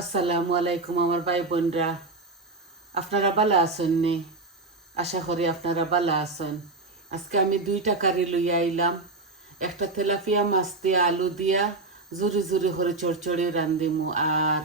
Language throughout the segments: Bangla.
আসসালামু আলাইকুম আমার ভাই বোনরা। আপনারা ভালো আছেন নি? আশা করি আপনারা ভালো আছেন। আজকে আমি দুইটা কারি লইয়া আইলাম। একটা তেলাপিয়া মাছ দিয়া আলু দিয়া জুরি জুরি করে চড়চড়ি রান্ধিমু আর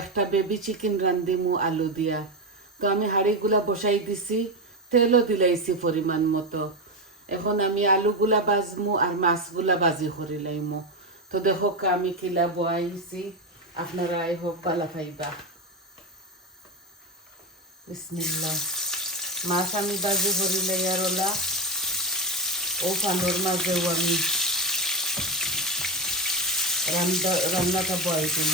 একটা বেবি চিকেন রান্ধিমু আলু দিয়া। তো আমি হাঁড়িগুলা বসাই দিছি, তেলও দিলাইছি পরিমাণ মতো। এখন আমি আলুগুলা বাজমু আর মাছগুলা বাজি করে লাইমু। তো দেখো আমি কিলা বয়াইছি। আপনারা আই হোক পালা পাইবা বিসমিল্লা মাছ আমি বাজে করে আর ওলা। ও পানোর মাঝেও আমি রান্না রান্নাটা বয় দিব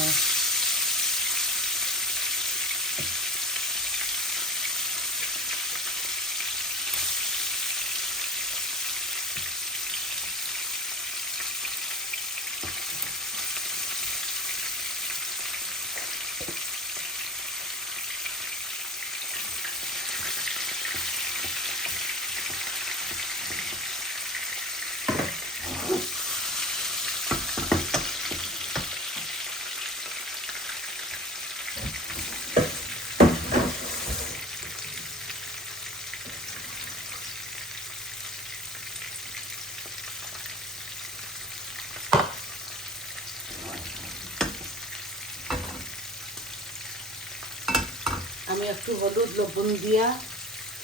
একটু হলুদ, লবণ দিয়া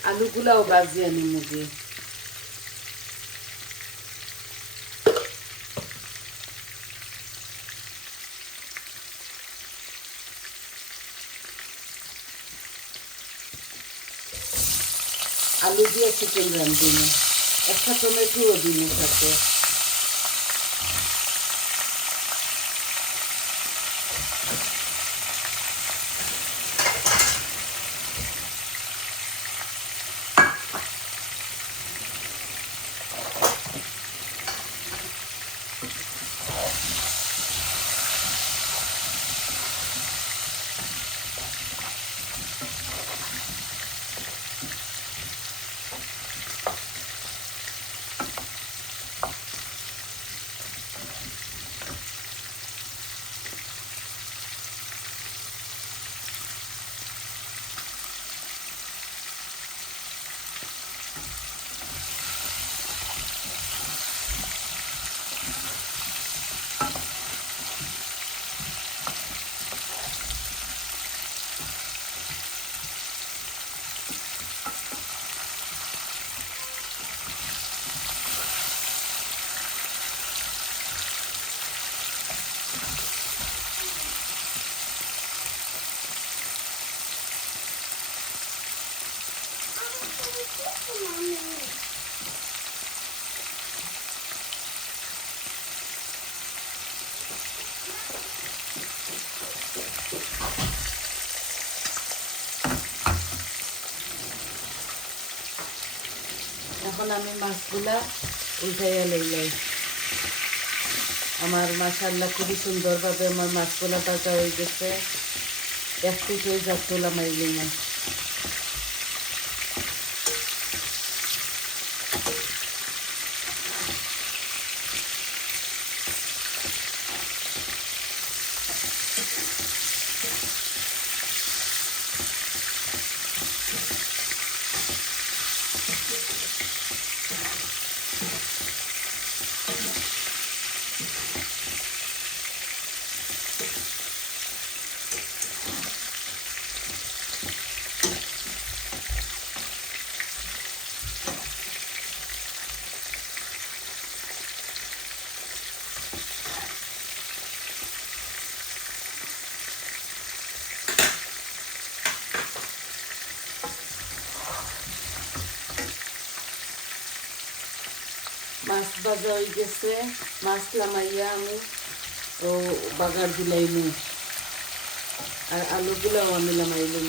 আলুগুলাও বাজি আনি মুগে। আলু দিয়ে চিকেন রান্ধিনি, একটা টমেটোও দিন সাথে এখন আমি মাছগুলা উঠাইয়া লইলাই আমার মাশাল্লাহ খুবই সুন্দরভাবে আমার মাছগুলা ভাজা হয়ে গেছে। এক পিস ওই যা তোলা মারিলি না। ভাজা হয়ে গেছে মাছ লামাইয়া আমি ও বাগার দিলাইনি আর আলুগুলাও আমি লামাইলাম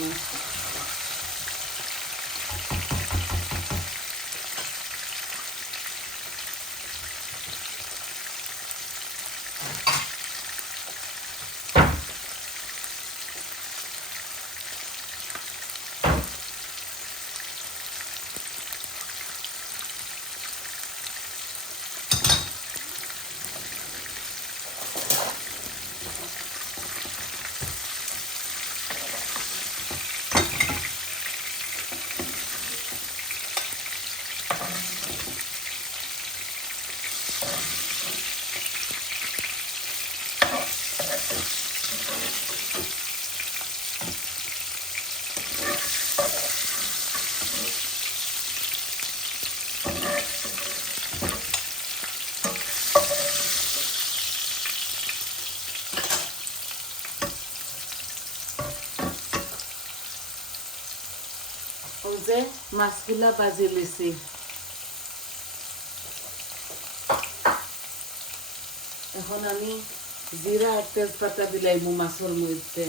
মাছগুলা বাজি লিছি এখন আমি জিরা আর তেজপাতা দিলাইমু মাছের মধ্যে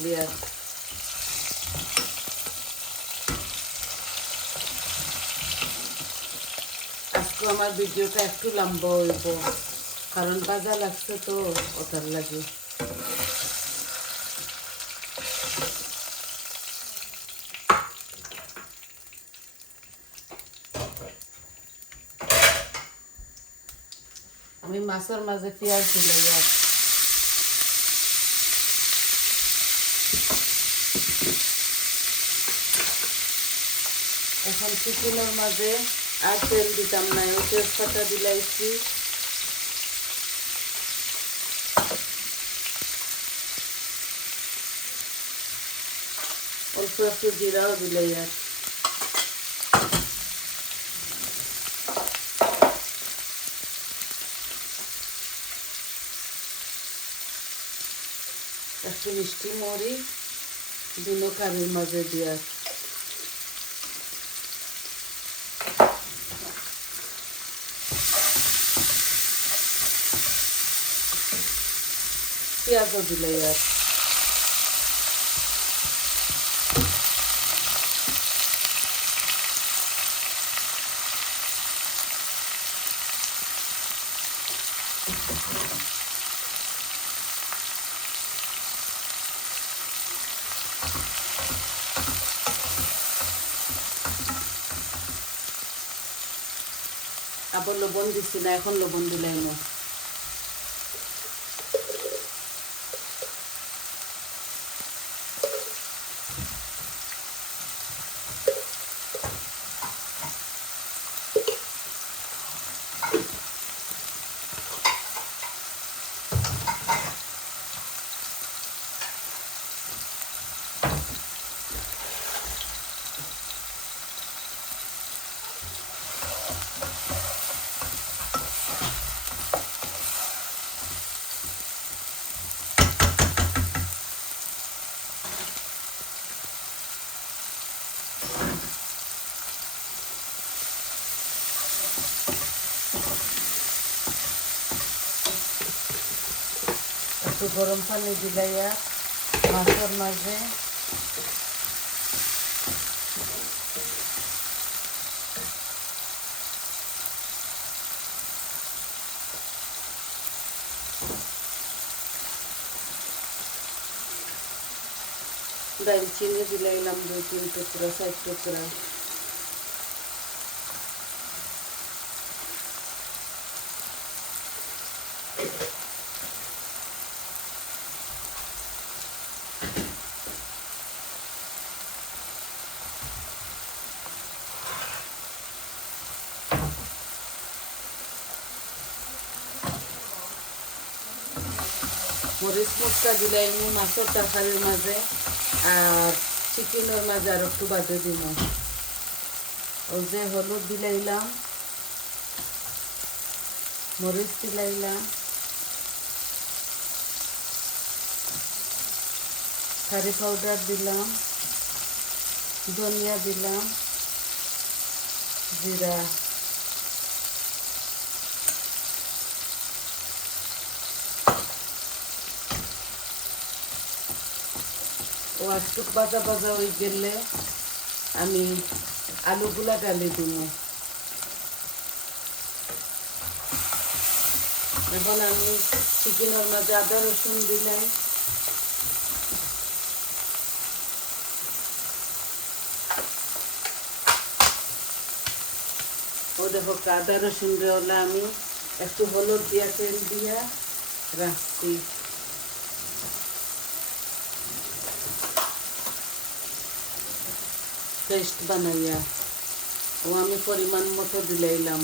আর আজকে আমার ভিডিওটা একটু লম্বা হইব, কারণ বাজা লাগছে তো ওটার লাগে। আমি মাছের মাঝে পেঁয়াজ দিলাই এখন চিকেনের মাঝে আর তেল দিতাম না ওই তেজপাতা দিলাইছি। অল্প একটু জিরাও দিলাই আর। একটু মিষ্টি মরি দুনো কারির মাঝে দিয়া পেঁয়াজও দিলে আর। আবার লবণ দিচ্ছি না এখন লবণ দিলাই না একটু গরম পানি দিলাইয়া মাছের মাঝে দারচিনি দিলাইলাম দুই তিন টুকরা চার টুকরা মরিচ মশলা দিলাইনি মাছের তরকারির মাঝে আর চিকেনের মাঝে আর একটু বাদে দিল ওই যে হলুদ দিলাইলাম মরিচ দিলাইলাম কারি পাউডার দিলাম, ধনিয়া দিলাম জিরা একটু বাজা বাজা হয়ে গেলে আমি আলুগুলা ডালি দিব। এখন আমি চিকেনের মাঝে আদা রসুন দিলাই ও দেখো আদা রসুন আমি একটু হলুদ দিয়া তেল দিয়া রাখছি। পেস্ট বানাইয়া। ও আমি পরিমাণ মতো দিলাইলাম।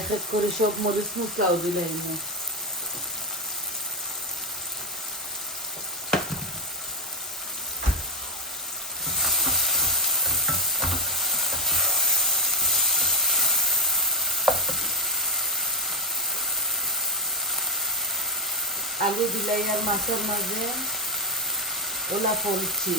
এক এক করে সব মরিচ মশলাও দিলাইলাম। আলু বিলাই আর মাছের মাঝে ওলা পড়ছি।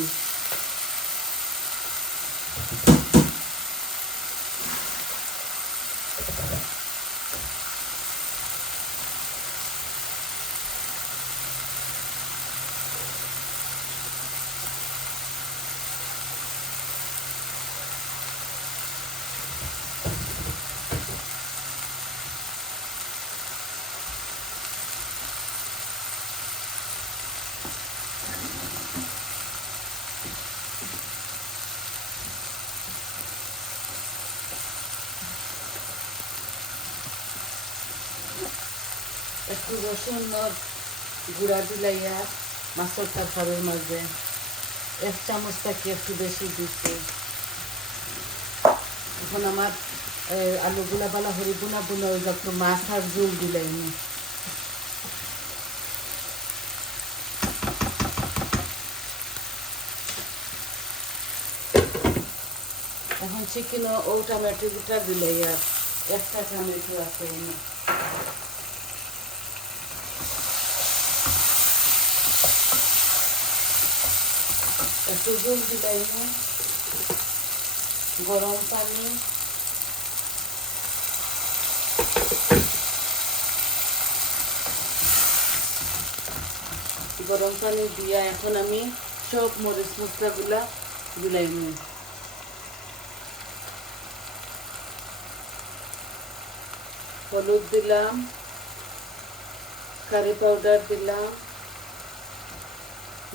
একটু রসুন গুঁড়া দিলাই আর মাছের তরকারির মাঝে। এক চামচ থেকে একটু বেশি দিচ্ছি। এখন আমার আলুগুলা বালা হরি বুনা বুনা ওই একটু মাছ আর জল দিলাই নি। এখন চিকেন ও টমেটো দুটা দিলাই একটা টমেটো আছে জল দিলাই গরম পানি গরম পানি দিয়া এখন আমি সব মরিচ মশলাগুলা দিলাই নি হলুদ দিলাম, কারি পাউডার দিলাম,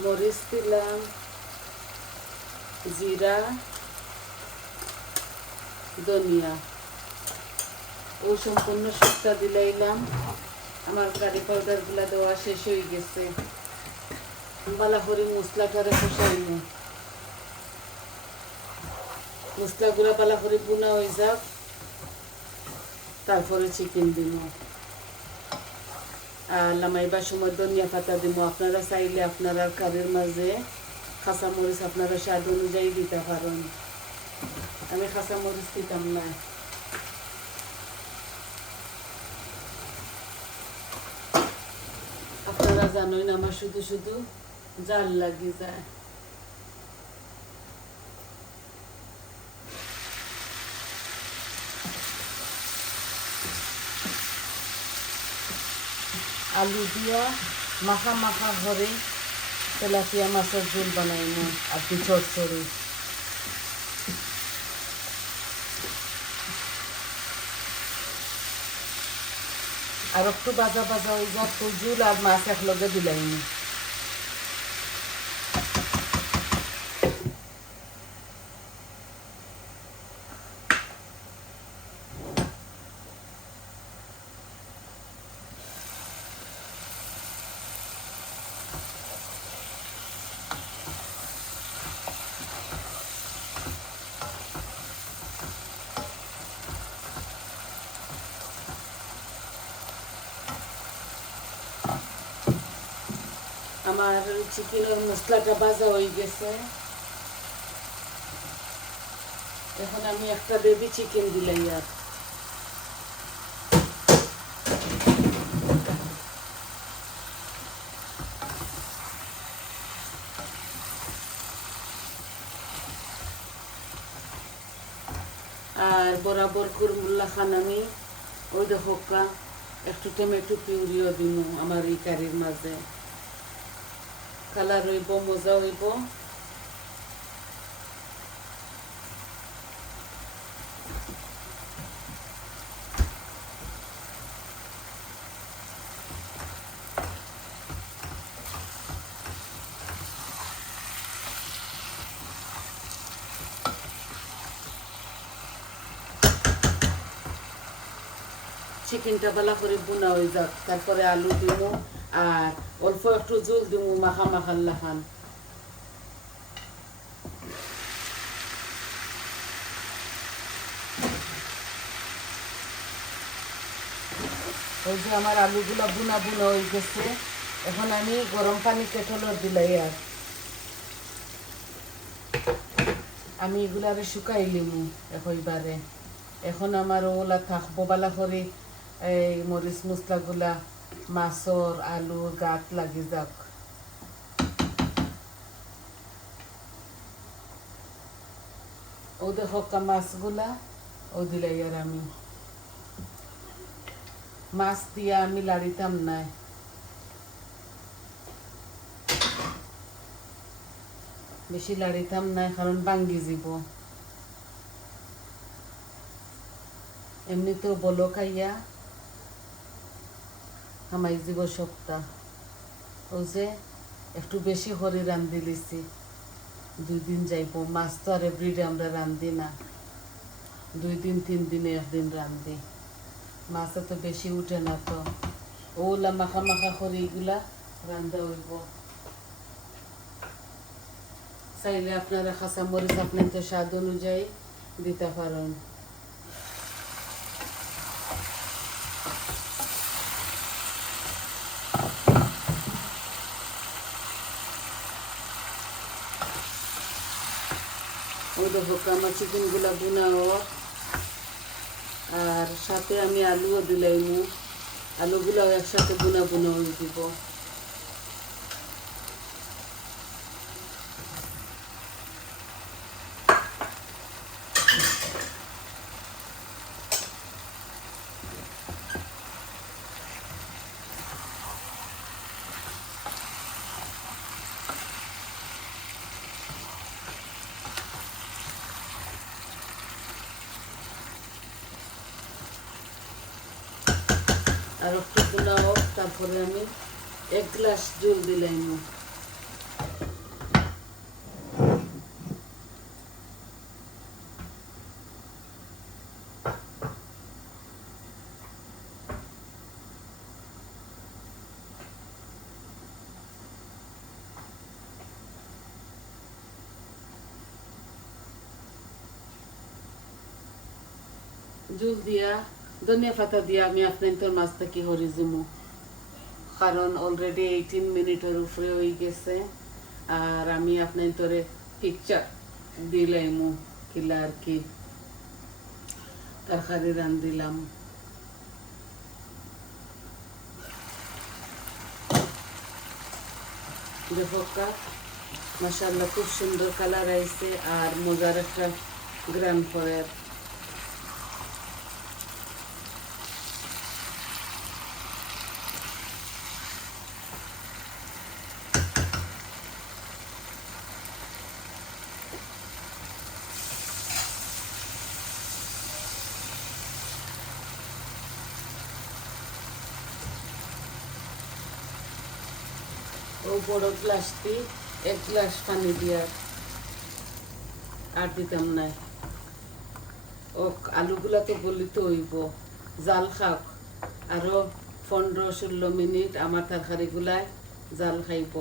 মরিচ দিলাম জিরা ধনিয়া ও সম্পূর্ণ শুকটা দিলাইলাম আমার কারি পাউডারগুলা দেওয়া শেষ হয়ে গেছে। বালা করে মশলাটারে কষাইনি মশলাগুলা বালা করে বুনা হয়ে যাক। তারপরে চিকেন দিব আর লামাইবার সময় ধনিয়া পাতা দিব আপনারা চাইলে আপনারা কারের মাঝে খাসা মরিচ আপনারা স্বাদ অনুযায়ী দিতে পারেন। আমি খাসা মরিচ দিতাম না। আপনারা জানেন আমার শুধু শুধু জাল লাগি যায়। আলু দিয়া মাখা মাখা ঘরে তেলাপিয়া মাছের ঝোল বানাই নি কি চড়চড়ি আর একটু বাজা বাজা ওই যত ঝুল আর মাছ একলগে দিলাইনি। আমার চিকেনের মশলাটা ভাজা হয়ে গেছে। এখন আমি একটা বেবি চিকেন দিলাই আর। আর বরাবর কুরমুল্লা খান আমি। ওই দেখো একটু টমেটো পিউরিও দিন আমার এই কারির মাঝে। কালার হইব মজা হইব চিকেনটা ভালো করে বোনা হয়ে যাক তারপরে আলু দিব আর অল্প একটু জল দিব মাখা মাখার লাখান। ওই যে আমার আলুগুলা বুনা বুনা হয়ে গেছে, এখন আমি গরম পানি কেটলর দিলাই আর। আমি এগুলারে শুকাই লিমু একইবারে। এখন আমার ওগুলা থাকব বালা করে, এই মরিচ মশলাগুলা মাছর আলু, গাত লাগি যাক ও দেখো মাছগুলা ও দিলাই আর আমি। মাছ দিয়া আমি লাড়িতাম নাই। বেশি লাড়িতাম নাই কারণ বাঙ্গি যাব। এমনি তো বলো খাইয়া হামাই যাব সপ্তাহ ও যে একটু বেশি হরে রান্ধি লিছি দুই দিন যাইব মাছ তো আর এভরিডে আমরা রান্ধি না। দুই দিন, তিন দিনে একদিন রান্ধি মাছ তো বেশি উঠে না তো। ওগুলা মাখা মাখা করে এগুলা রান্ধা হইব। চাইলে আপনারা খাসা মরিচ আপনার তো স্বাদ অনুযায়ী দিতে পারেন। দেখো আমার চিকেনগুলা বুনাও আর সাথে আমি আলুও দিলাইমু। আলুগুলাও একসাথে বুনা বুনা হয়ে দিব। আর একটু পোলা হোক তারপরে আমি এক গ্লাস জল দিলাম। জল দিয়া ধনিয়া পাতা দিয়া আমি আপনার হরি জুমু। কারণ অলরেডি এইটিন মিনিটের উপরে হয়ে গেছে, আর আমি আপনার তোরে পিকচার দিলাইমু কিলা আর কি। তরকারি রান দিলাম। দেখো মাসাল্লাহ খুব সুন্দর কালার আইছে আর মজার একটা গ্রাম পরের বড় গ্লাসটি এক গ্লাস পানি দিয়ার আর দিতাম নাই। ও আলুগুলা তো গলিতে হইব। জাল খাক আরও পনেরো ষোলো মিনিট আমার তরকারিগুলায় জাল খাইব।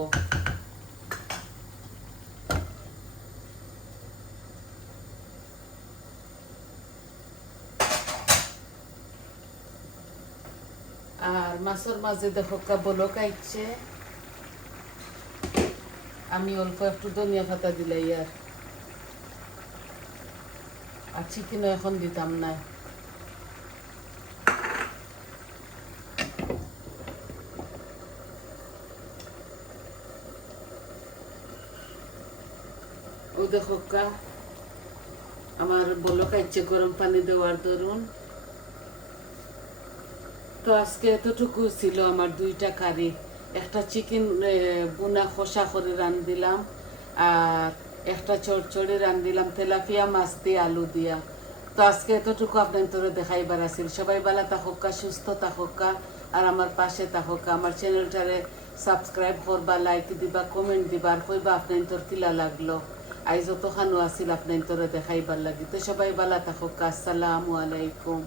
আর মাছের মাঝে দেখো বলক আইছে। আমি অল্প একটু ধনিয়া পাতা দিলাই আর। আর চিকেনও এখন দিতাম না। ও দেখো আমার বলো খাইছে গরম পানি দেওয়ার দরুন। তো আজকে এতটুকু ছিল আমার দুইটা কারি। একটা চিকেন বুনা খোসা করে রান দিলাম আর একটা চড়চড়ি রান দিলাম তেলাপিয়া মাছ দিয়ে আলু দিয়া তো আজকে এতটুকু আপনার তোরে দেখাইবার আছিল সবাই বেলা থাকা সুস্থ থাকা আর আমার পাশে থাকা আমার চ্যানেলটারে সাবস্ক্রাইব করবা লাইক দিবা কমেন্ট দিবা আর কইবা আপনার তোর কিলা লাগল আই যতখানো আছিল আপনার তোরে দেখাইবার লাগি তো সবাই বেলা থাকা আসসালামু আলাইকুম